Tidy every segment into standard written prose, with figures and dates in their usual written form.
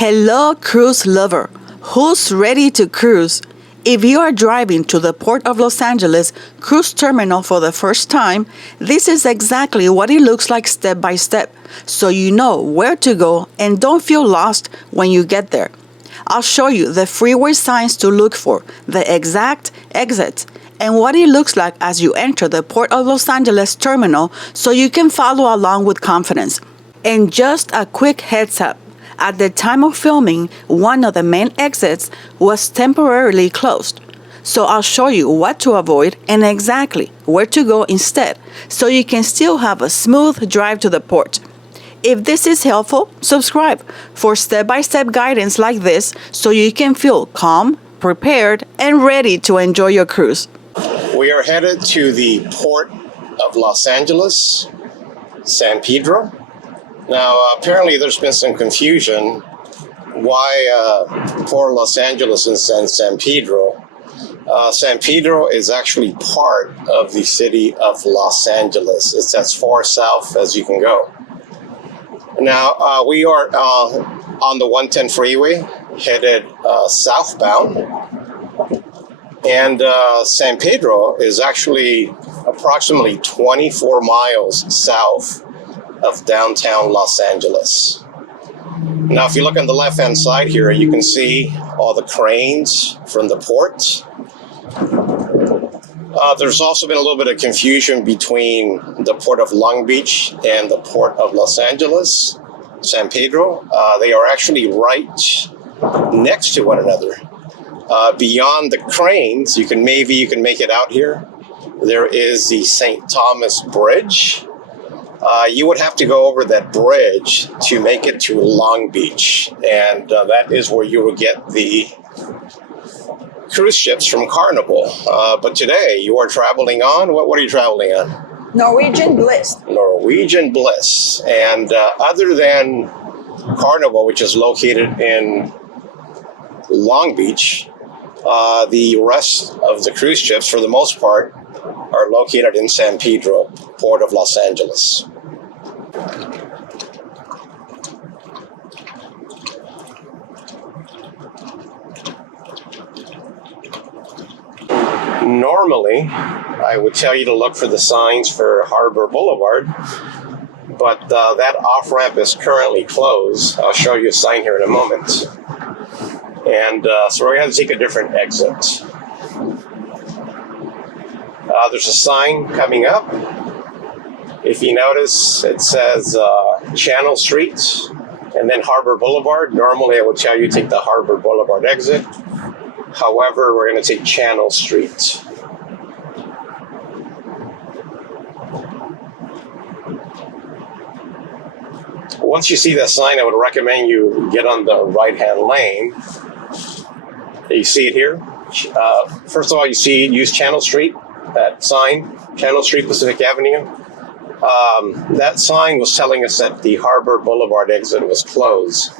Hello, cruise lover. Who's ready to cruise? If you are driving to the Port of Los Angeles cruise terminal for the first time, this is exactly what it looks like step by step, so you know where to go and don't feel lost when you get there. I'll show you the freeway signs to look for, the exact exits, and what it looks like as you enter the Port of Los Angeles terminal so you can follow along with confidence. And just a quick heads up. At the time of filming, one of the main exits was temporarily closed. So I'll show you what to avoid and exactly where to go instead, so you can still have a smooth drive to the port. If this is helpful, subscribe for step-by-step guidance like this so you can feel calm, prepared, and ready to enjoy your cruise. We are headed to the Port of Los Angeles, San Pedro. Now, apparently there's been some confusion why Port of Los Angeles and San Pedro. San Pedro is actually part of the city of Los Angeles. It's as far south as you can go. Now, we are on the 110 freeway, headed southbound. And San Pedro is actually approximately 24 miles south of downtown Los Angeles. Now, if you look on the left-hand side here, you can see all the cranes from the port. There's also been a little bit of confusion between the Port of Long Beach and the Port of Los Angeles, San Pedro. They are actually right next to one another. Beyond the cranes, you can make it out here. There is the St. Thomas Bridge. You would have to go over that bridge to make it to Long Beach, and that is where you will get the cruise ships from Carnival. But today you are traveling on, what are you traveling on? Norwegian Bliss. Norwegian Bliss. And other than Carnival, which is located in Long Beach, the rest of the cruise ships, for the most part, are located in San Pedro, Port of Los Angeles. Normally, I would tell you to look for the signs for Harbor Boulevard, but that off-ramp is currently closed. I'll show you a sign here in a moment. And so we're going to have to take a different exit. There's a sign coming up. If you notice, it says Channel Street and then Harbor Boulevard. Normally, I would tell you to take the Harbor Boulevard exit. However, we're going to take Channel Street. Once you see that sign, I would recommend you get on the right-hand lane. You see it here. First of all, use Channel Street. That sign, Channel Street, Pacific Avenue. That sign was telling us that the Harbor Boulevard exit was closed.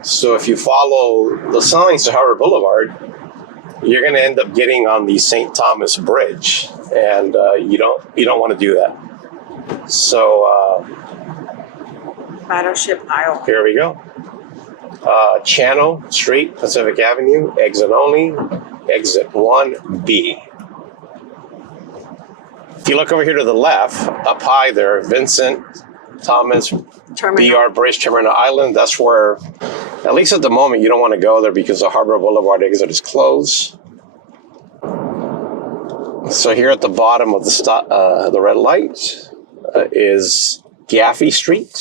So if you follow the signs to Harbor Boulevard, you're going to end up getting on the St. Thomas Bridge, and you don't want to do that. So Battleship aisle. Here we go. Channel Street, Pacific Avenue, exit only, exit 1B. If you look over here to the left, up high there, Vincent, Thomas, BR Bridge, Terminal Island, that's where, at least at the moment, you don't want to go there because the Harbor Boulevard exit is closed. So here at the bottom of the red light is Gaffey Street.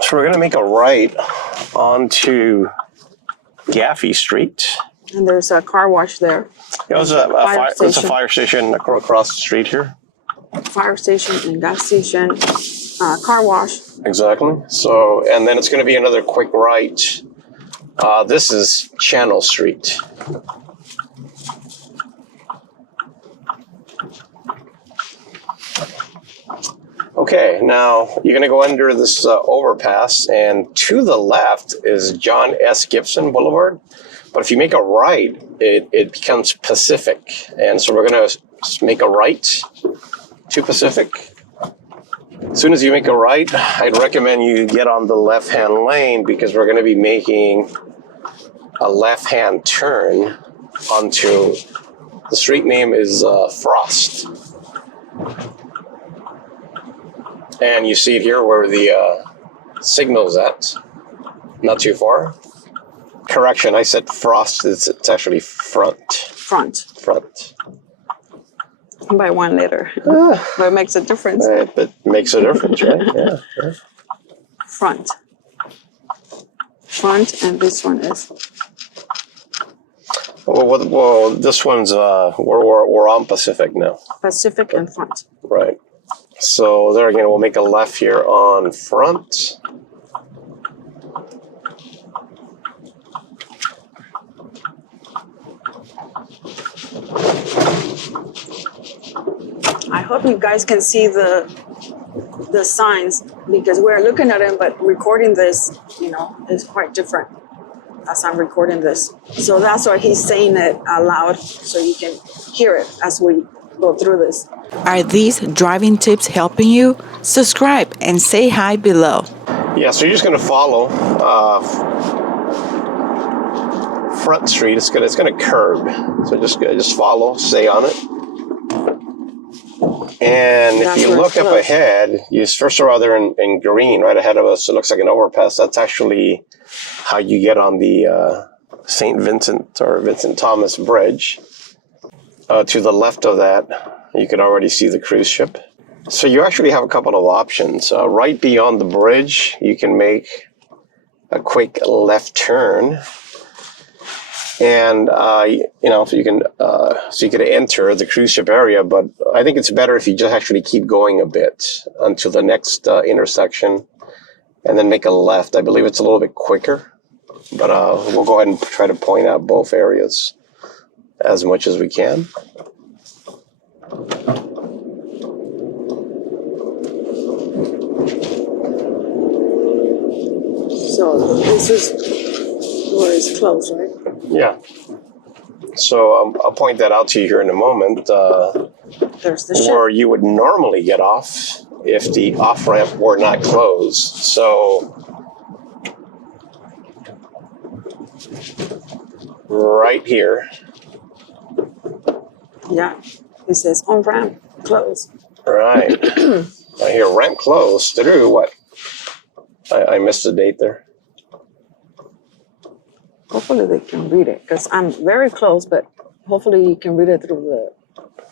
So we're going to make a right onto Gaffey Street. And there's a car wash there. There's a fire station across the street here. Fire station and gas station, car wash. Exactly. So, and then it's going to be another quick right. This is Channel Street. Okay, now you're going to go under this overpass, and to the left is John S. Gibson Boulevard. But if you make a right, it becomes Pacific. And so we're going to make a right to Pacific. As soon as you make a right, I'd recommend you get on the left-hand lane because we're going to be making a left-hand turn onto, the street name is Frost. And you see it here where the signal's at, not too far. Correction, I said Frost, it's actually front. Front. By 1 liter. But it makes a difference. It makes a difference, right? Yeah. Front, and this one is. Well, this one's we're on Pacific now. Pacific and front. Right. So there again, we'll make a left here on front. I hope you guys can see the signs because we're looking at them, but recording this, is quite different as I'm recording this. So that's why he's saying it out loud so you can hear it as we go through this. Are these driving tips helping you? Subscribe and say hi below. Yeah, so you're just going to follow Front Street. It's going to curb. So just follow, stay on it. And if you look up ahead, you first saw there in green right ahead of us. It looks like an overpass. That's actually how you get on the St. Vincent or Vincent Thomas Bridge. To the left of that, you can already see the cruise ship. So you actually have a couple of options. Right beyond the bridge, you can make a quick left turn. And, so you could enter the cruise ship area, but I think it's better if you just actually keep going a bit until the next intersection and then make a left. I believe it's a little bit quicker, but we'll go ahead and try to point out both areas as much as we can. So this is where it's closed, right? Yeah. So I'll point that out to you here in a moment. There's the ship. Where you would normally get off if the off-ramp were not closed. So right here. Yeah. It says on ramp closed. Right. I hear ramp closed through what? I missed the date there. Hopefully they can read it because I'm very close, but hopefully you can read it through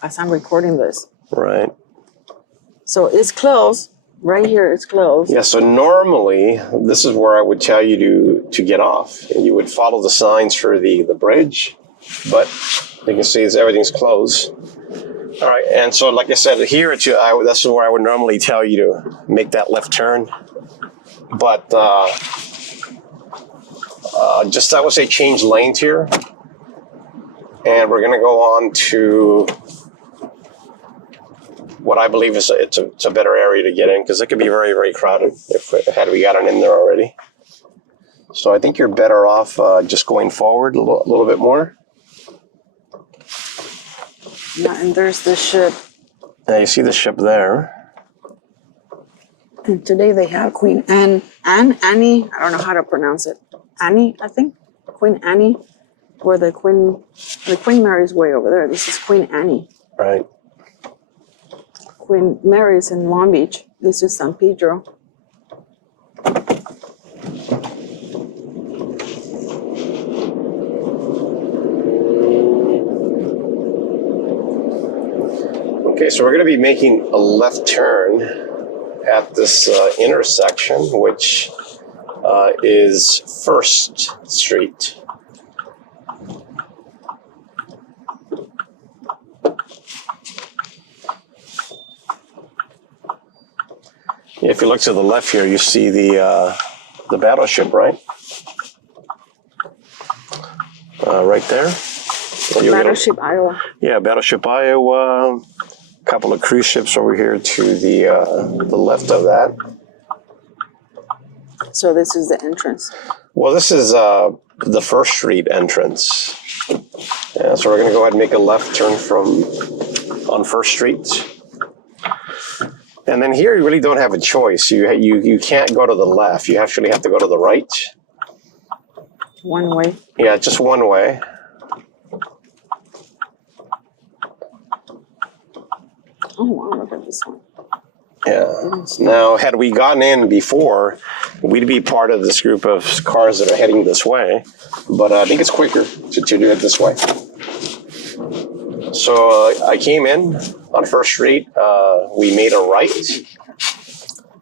as I'm recording this. Right. So it's closed. Right here it's closed. Yeah, so normally this is where I would tell you to get off. And you would follow the signs for the bridge, but you can see everything's closed. All right, and so like I said, here that's where I would normally tell you to make that left turn. But just I would say change lanes here, and we're going to go on to what I believe is it's a better area to get in because it could be very, very crowded had we gotten in there already. So I think you're better off just going forward a little bit more. Yeah, and there's the ship. Now you see the ship there. And today they have Queen Annie. I don't know how to pronounce it. Annie, I think. Queen Annie. Where the Queen Mary's way over there. This is Queen Annie. Right. Queen Mary's in Long Beach. This is San Pedro. Okay, so we're going to be making a left turn at this intersection, which is First Street. If you look to the left here, you see the Battleship, right? Right there. Battleship, Iowa. Yeah, Battleship, Iowa. A couple of cruise ships over here to the left of that. So this is the entrance. Well, this is the First Street entrance. Yeah, so we're going to go ahead and make a left turn on First Street. And then here you really don't have a choice. You can't go to the left. You actually have to go to the right. One way. Yeah, just one way. Oh, wow, look at this one. Yeah. Now, had we gotten in before, we'd be part of this group of cars that are heading this way. But I think it's quicker to do it this way. So I came in on First Street. We made a right.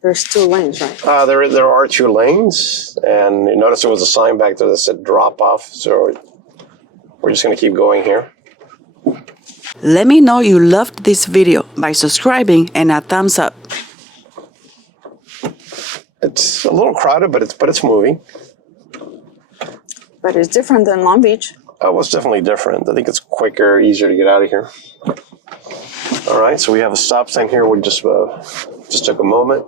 There's 2 lanes, right? There are 2 lanes, and you notice there was a sign back there that said drop off. So we're just going to keep going here. Let me know you loved this video by subscribing and a thumbs up. It's a little crowded, but it's moving. But it's different than Long Beach. Oh, it's definitely different. I think it's quicker, easier to get out of here. All right, so we have a stop sign here. We just took a moment.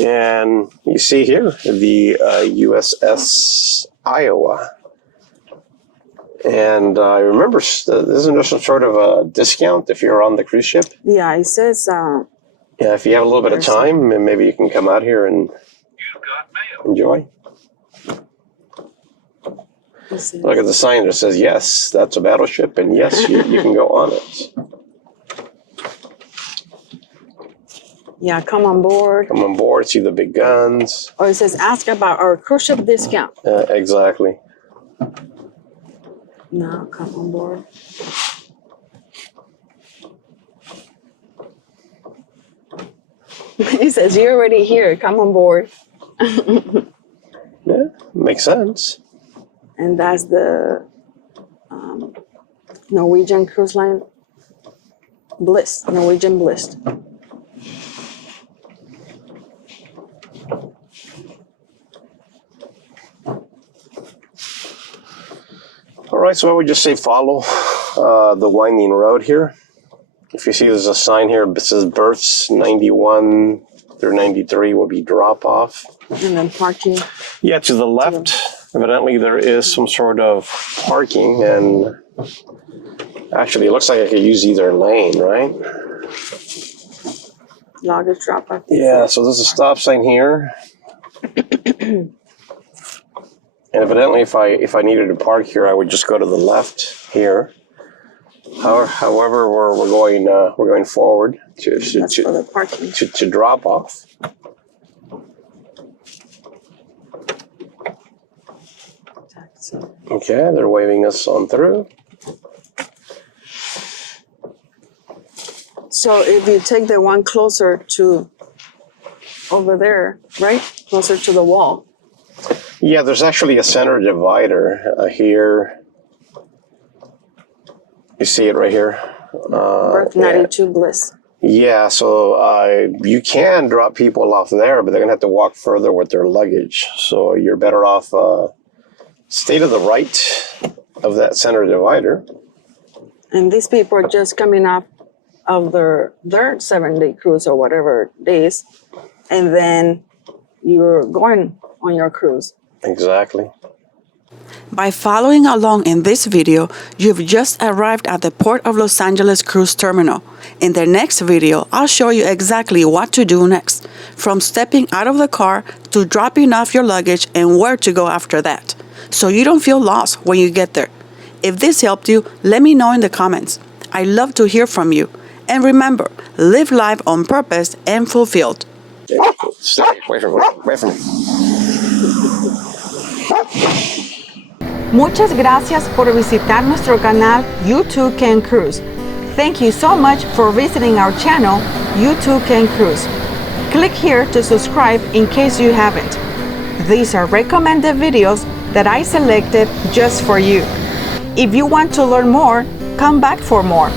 And you see here, the USS Iowa. And I remember, isn't there some sort of a discount if you're on the cruise ship? Yeah, it says... yeah, if you have a little bit of time, and maybe you can come out here and enjoy. Look at the sign that says, yes, that's a battleship, and yes, you can go on it. Yeah, come on board. Come on board, see the big guns. Oh, it says, ask about our cruise ship discount. Exactly. No, come on board. It says, you're already here. Come on board. Yeah, makes sense. And that's the Norwegian cruise line. Bliss. Norwegian Bliss. All right, so I would just say follow the winding road here. If you see there's a sign here, it says berths 91 through 93 will be drop off. And then parking. Yeah, to the left, evidently there is some sort of parking, and actually it looks like I could use either lane, right? Luggage drop off. Yeah, so there's a stop sign here. And evidently if I needed to park here, I would just go to the left here. However, we're going forward to drop off. Okay, they're waving us on through. So if you take the one closer to over there, right? Closer to the wall. Yeah, there's actually a center divider here. You see it right here. Berth 92 Bliss. Yeah, so you can drop people off there, but they're gonna have to walk further with their luggage. So you're better off stay to the right of that center divider. And these people are just coming up of their 7-day cruise or whatever days, and then you're going on your cruise. Exactly. By following along in this video, you've just arrived at the Port of Los Angeles Cruise Terminal. In the next video, I'll show you exactly what to do next, from stepping out of the car to dropping off your luggage and where to go after that, so you don't feel lost when you get there. If this helped you, let me know in the comments. I love to hear from you. And remember, live life on purpose and fulfilled. Stay away from me. Away from me. Muchas gracias por visitar nuestro canal You Too Can Cruise. Thank you so much for visiting our channel, You Too Can Cruise. Click here to subscribe in case you haven't. These are recommended videos that I selected just for you. If you want to learn more, come back for more.